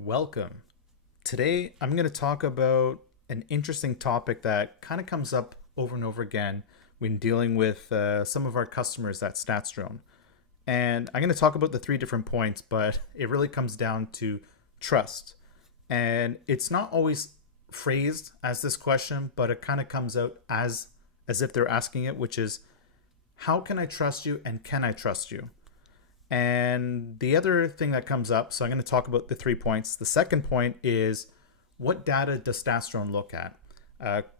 Welcome. Today, I'm going to talk about an interesting topic that kind of comes up over and over again when dealing with some of our customers at StatsDrone. And I'm going to talk about the three different points, but it really comes down to trust. And it's not always phrased as this question, but it kind of comes out as if they're asking it, which is how can I trust you and can I trust you? And the other thing that comes up, so I'm going to talk about the 3 points. The second point is what data does StatsDrone look at?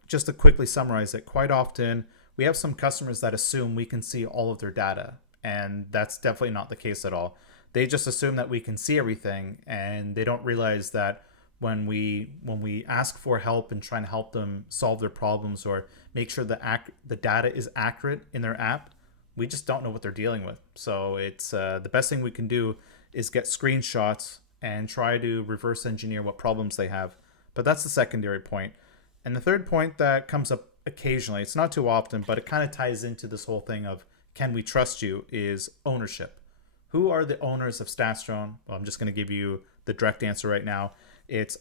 Just to quickly summarize it, quite often we have some customers that assume we can see all of their data, and that's definitely not the case at all. They just assume that we can see everything, and they don't realize that when we ask for help and trying to help them solve their problems or make sure the data is accurate in their app, we just don't know what they're dealing with. So it's the best thing we can do is get screenshots and try to reverse engineer what problems they have. But that's the secondary point. And the third point that comes up occasionally, it's not too often, but it kind of ties into this whole thing of can we trust you, is ownership. Who are the owners of StatsDrone? Well, I'm just going to give you the direct answer right now.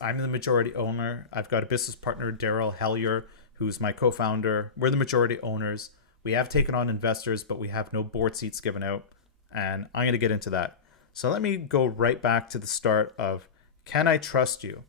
I'm the majority owner. I've got a business partner, Daryl Hellier, who's my co-founder. We're the majority owners. We have taken on investors, but we have no board seats given out. And I'm going to get into that. So let me go right back to the start of can I trust you?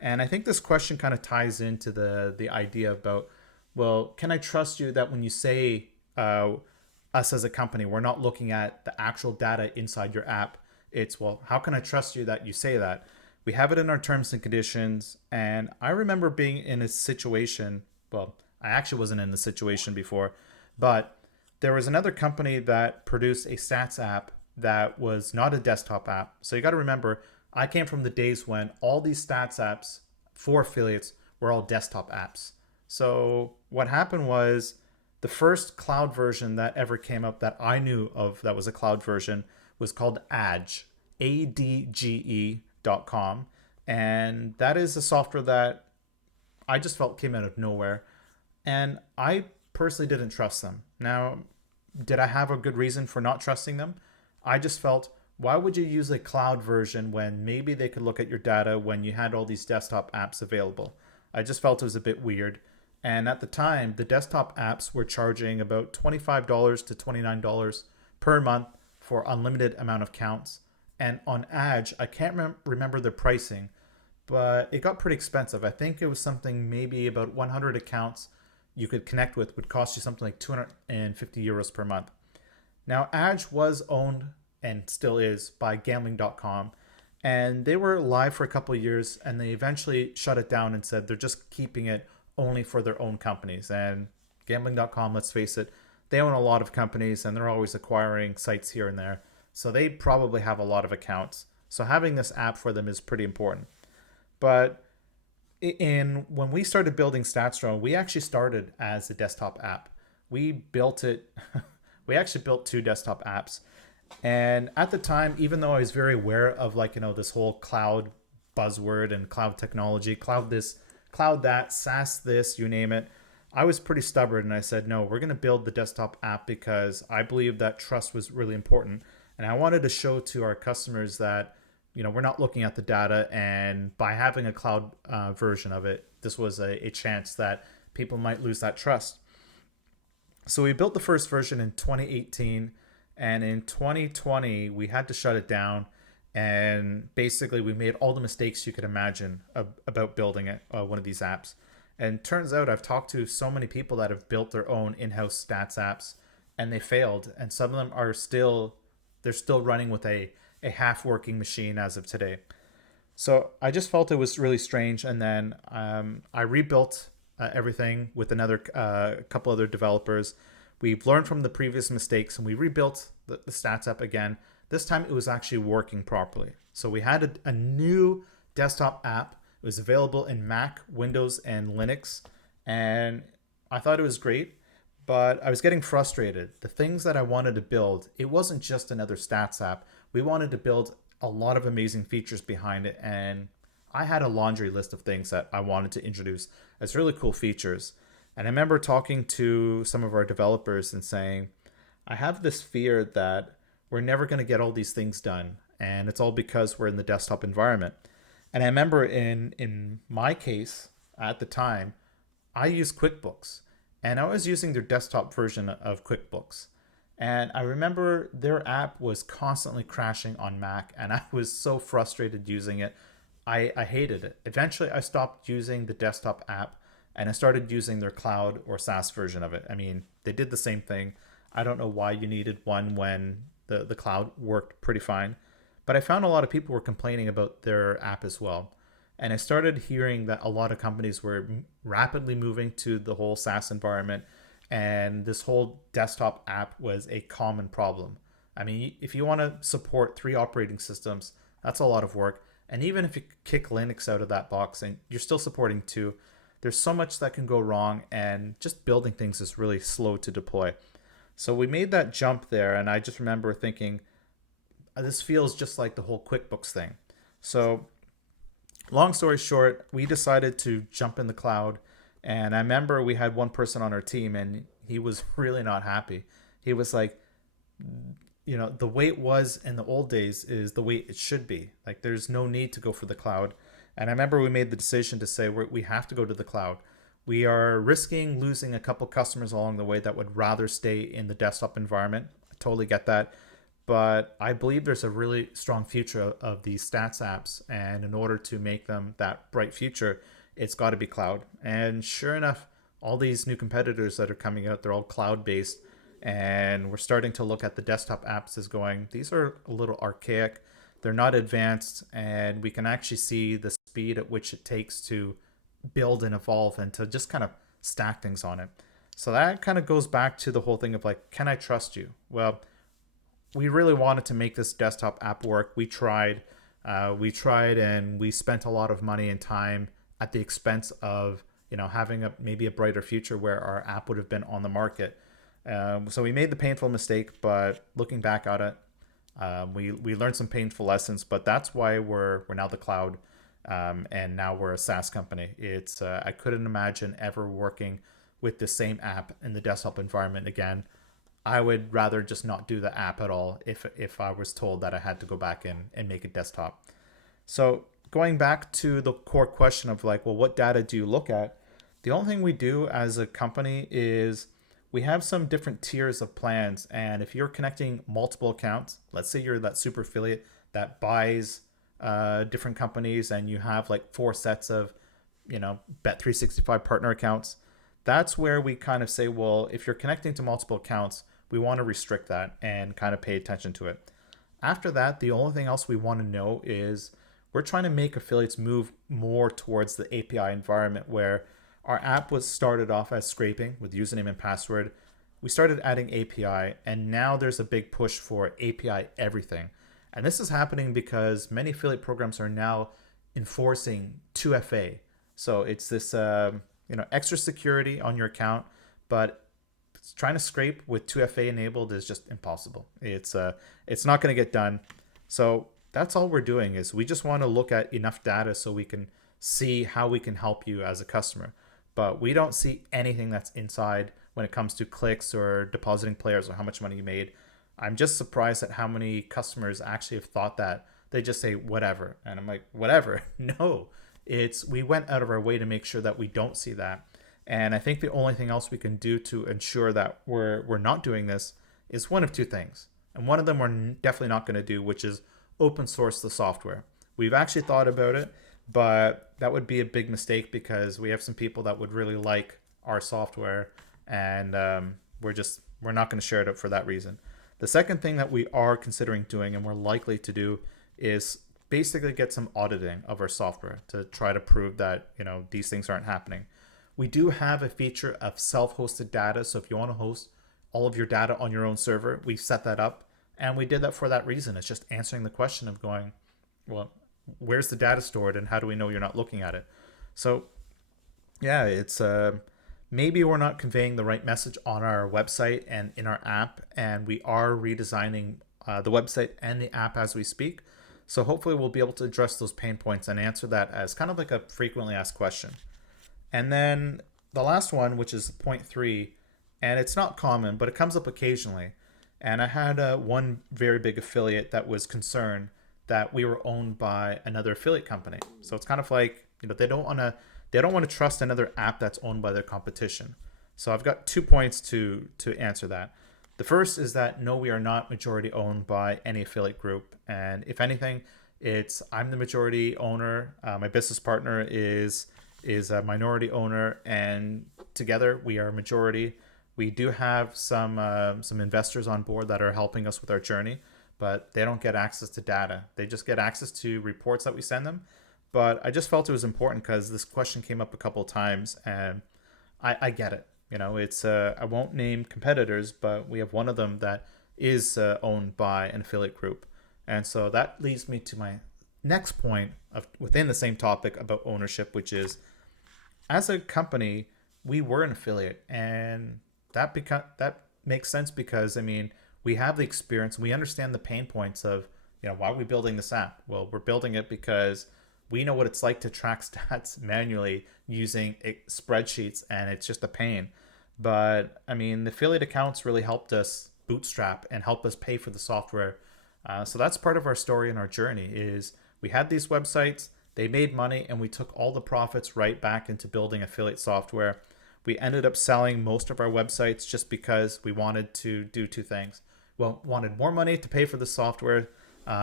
And I think this question kind of ties into the idea about, well, can I trust you that when you say us as a company, we're not looking at the actual data inside your app. It's, well, how can I trust you that you say that? We have it in our terms and conditions. And I remember being in a situation, well, I actually wasn't in the situation before, but there was another company that produced a stats app that was not a desktop app. So you got to remember, I came from the days when all these stats apps for affiliates were all desktop apps. So what happened was the first cloud version that ever came up that I knew of that was a cloud version was called Adge, ADGE.com. And that is a software that I just felt came out of nowhere. And I personally didn't trust them. Now, did I have a good reason for not trusting them? I just felt, why would you use a cloud version when maybe they could look at your data when you had all these desktop apps available? I just felt it was a bit weird. And at the time, the desktop apps were charging about $25 to $29 per month for unlimited amount of counts. And on Edge, I can't remember the pricing, but it got pretty expensive. I think it was something maybe about 100 accounts you could connect with would cost you something like 250 euros per month. Now, Edge was owned and still is by gambling.com, and they were live for a couple of years, and they eventually shut it down and said they're just keeping it only for their own companies. And gambling.com, let's face it, they own a lot of companies and they're always acquiring sites here and there. So they probably have a lot of accounts. So having this app for them is pretty important. But in when we started building StatsDrone, we actually started as a desktop app. We built it. We actually built two desktop apps, and at the time, even though I was very aware of this whole cloud buzzword and cloud technology, cloud this, cloud that, SaaS this, you name it, I was pretty stubborn and I said, no, we're going to build the desktop app because I believe that trust was really important, and I wanted to show to our customers that we're not looking at the data, and by having a cloud version of it, this was a chance that people might lose that trust. So we built the first version in 2018, and in 2020 we had to shut it down. And basically, we made all the mistakes you could imagine about building one of these apps. And turns out I've talked to so many people that have built their own in-house stats apps, and they failed. And some of them are still running with a half-working machine as of today. So I just felt it was really strange, and then I rebuilt everything with another couple other developers. We've learned from the previous mistakes, and we rebuilt the stats app again. This time it was actually working properly. So we had a new desktop app. It was available in Mac, Windows, and Linux, and I thought it was great. But I was getting frustrated. The things that I wanted to build, it wasn't just another stats app. We wanted to build a lot of amazing features behind it, and I had a laundry list of things that I wanted to introduce as really cool features. And I remember talking to some of our developers and saying, I have this fear that we're never going to get all these things done, and it's all because we're in the desktop environment. And I remember in my case at the time, I used QuickBooks, and I was using their desktop version of QuickBooks. And I remember their app was constantly crashing on Mac, and I was so frustrated using it. I hated it. Eventually, I stopped using the desktop app and I started using their cloud or SaaS version of it. I mean, they did the same thing. I don't know why you needed one when the cloud worked pretty fine. But I found a lot of people were complaining about their app as well. And I started hearing that a lot of companies were rapidly moving to the whole SaaS environment, and this whole desktop app was a common problem. I mean, if you want to support three operating systems, that's a lot of work. And even if you kick Linux out of that box and you're still supporting two, there's so much that can go wrong, and just building things is really slow to deploy. So we made that jump there, and I just remember thinking, this feels just like the whole QuickBooks thing. So long story short, we decided to jump in the cloud. And I remember we had one person on our team, and he was really not happy. He was like, the way it was in the old days is the way it should be. Like, there's no need to go for the cloud. And I remember we made the decision to say we have to go to the cloud. We are risking losing a couple customers along the way that would rather stay in the desktop environment. I totally get that. But I believe there's a really strong future of these stats apps. And in order to make them that bright future, it's got to be cloud. And sure enough, all these new competitors that are coming out, they're all cloud based. And we're starting to look at the desktop apps as going, these are a little archaic. They're not advanced. And we can actually see the speed at which it takes to build and evolve and to just kind of stack things on it. So that kind of goes back to the whole thing of like, can I trust you? Well, we really wanted to make this desktop app work. We tried and we spent a lot of money and time at the expense of having maybe a brighter future where our app would have been on the market. So we made the painful mistake, but looking back at it, we learned some painful lessons. But that's why we're now the cloud, and now we're a SaaS company. It's I couldn't imagine ever working with the same app in the desktop environment again. I would rather just not do the app at all if I was told that I had to go back in and make it desktop. So going back to the core question of like, well, what data do you look at? The only thing we do as a company is we have some different tiers of plans. And if you're connecting multiple accounts, let's say you're that super affiliate that buys different companies and you have like 4 sets of, Bet365 partner accounts, that's where we kind of say, well, if you're connecting to multiple accounts, we want to restrict that and kind of pay attention to it. After that, the only thing else we want to know is we're trying to make affiliates move more towards the API environment where our app was started off as scraping with username and password. We started adding API, and now there's a big push for API everything. And this is happening because many affiliate programs are now enforcing 2FA. So it's this extra security on your account, but trying to scrape with 2FA enabled is just impossible. It's not going to get done. So that's all we're doing is we just want to look at enough data so we can see how we can help you as a customer. But we don't see anything that's inside when it comes to clicks or depositing players or how much money you made. I'm just surprised at how many customers actually have thought that. They just say whatever. And I'm like, whatever. No, we went out of our way to make sure that we don't see that. And I think the only thing else we can do to ensure that we're not doing this is one of two things. And one of them we're definitely not going to do, which is open source the software. We've actually thought about it, but that would be a big mistake because we have some people that would really like our software, and we're not going to share it up for that reason. The second thing that we are considering doing and we're likely to do is basically get some auditing of our software to try to prove that these things aren't happening. We do have a feature of self-hosted data, so if you want to host all of your data on your own server, we've set that up, and we did that for that reason. It's just answering the question of going, well, where's the data stored and how do we know you're not looking at it? So yeah, it's maybe we're not conveying the right message on our website and in our app, and we are redesigning the website and the app as we speak. So hopefully we'll be able to address those pain points and answer that as kind of like a frequently asked question. And then the last one, which is point 3, and it's not common, but it comes up occasionally. And I had one very big affiliate that was concerned that we were owned by another affiliate company. So it's kind of like, they don't want to trust another app that's owned by their competition. So I've got 2 points to answer that. The first is that no, we are not majority owned by any affiliate group, and if anything, it's I'm the majority owner. My business partner is a minority owner, and together we are majority. We do have some investors on board that are helping us with our journey, but they don't get access to data. They just get access to reports that we send them. But I just felt it was important because this question came up a couple of times, and I get it. It's I won't name competitors, but we have one of them that is owned by an affiliate group, and so that leads me to my next point of within the same topic about ownership, which is as a company we were an affiliate, and that makes sense because we have the experience, we understand the pain points of why are we building this app. Well, we're building it because we know what it's like to track stats manually using spreadsheets, and it's just a pain. But the affiliate accounts really helped us bootstrap and help us pay for the software. So that's part of our story and our journey is we had these websites, they made money, and we took all the profits right back into building affiliate software. We ended up selling most of our websites just because we wanted to do two things. Well, wanted more money to pay for the software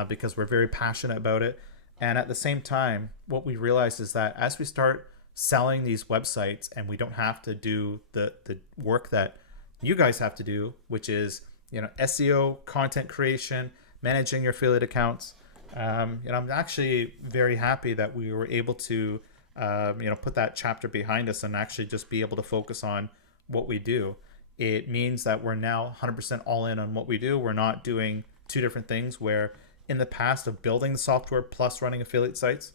because we're very passionate about it. And at the same time, what we realized is that as we start selling these websites and we don't have to do the work that you guys have to do, which is SEO, content creation, managing your affiliate accounts. I'm actually very happy that we were able to put that chapter behind us and actually just be able to focus on what we do. It means that we're now 100% all in on what we do. We're not doing two different things where in the past of building the software plus running affiliate sites,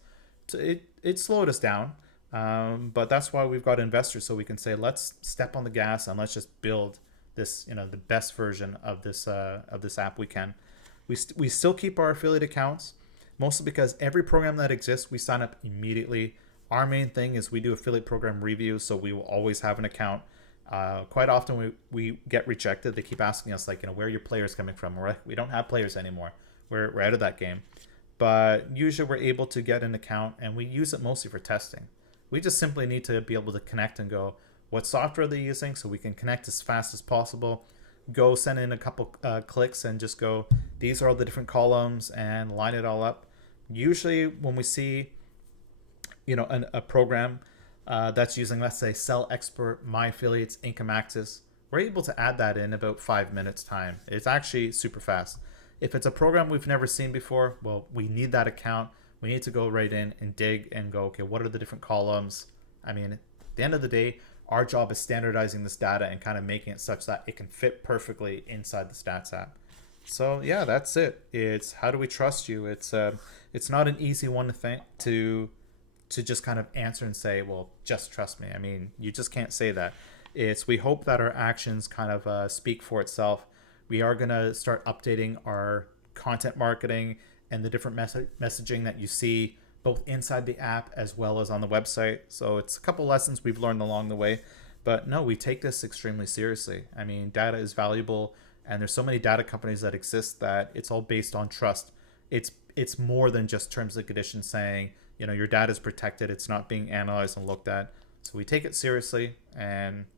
it slowed us down. But that's why we've got investors, so we can say, let's step on the gas and let's just build this, the best version of this app we can. We still keep our affiliate accounts, mostly because every program that exists, we sign up immediately. Our main thing is we do affiliate program reviews, so we will always have an account. Quite often we get rejected. They keep asking us where are your players coming from? We don't have players anymore. We're out of that game. But usually we're able to get an account, and we use it mostly for testing. We just simply need to be able to connect and go, what software are they using, so we can connect as fast as possible. Go send in a couple clicks and just go, these are all the different columns, and line it all up. Usually when we see a program that's using, let's say, Sell Expert, My Affiliates, Income Axis, we're able to add that in about 5 minutes time. It's actually super fast. If it's a program we've never seen before, well, we need that account. We need to go right in and dig and go, okay, what are the different columns? At the end of the day, our job is standardizing this data and kind of making it such that it can fit perfectly inside the Stats app. So yeah, that's it. It's how do we trust you? It's not an easy one to think to just kind of answer and say, well, just trust me. You just can't say that. We hope that our actions kind of speak for itself. We are going to start updating our content marketing and the different messaging that you see both inside the app as well as on the website. So it's a couple lessons we've learned along the way. But no, we take this extremely seriously. Data is valuable, and there's so many data companies that exist that it's all based on trust. It's more than just terms and conditions saying, your data is protected. It's not being analyzed and looked at. So we take it seriously, and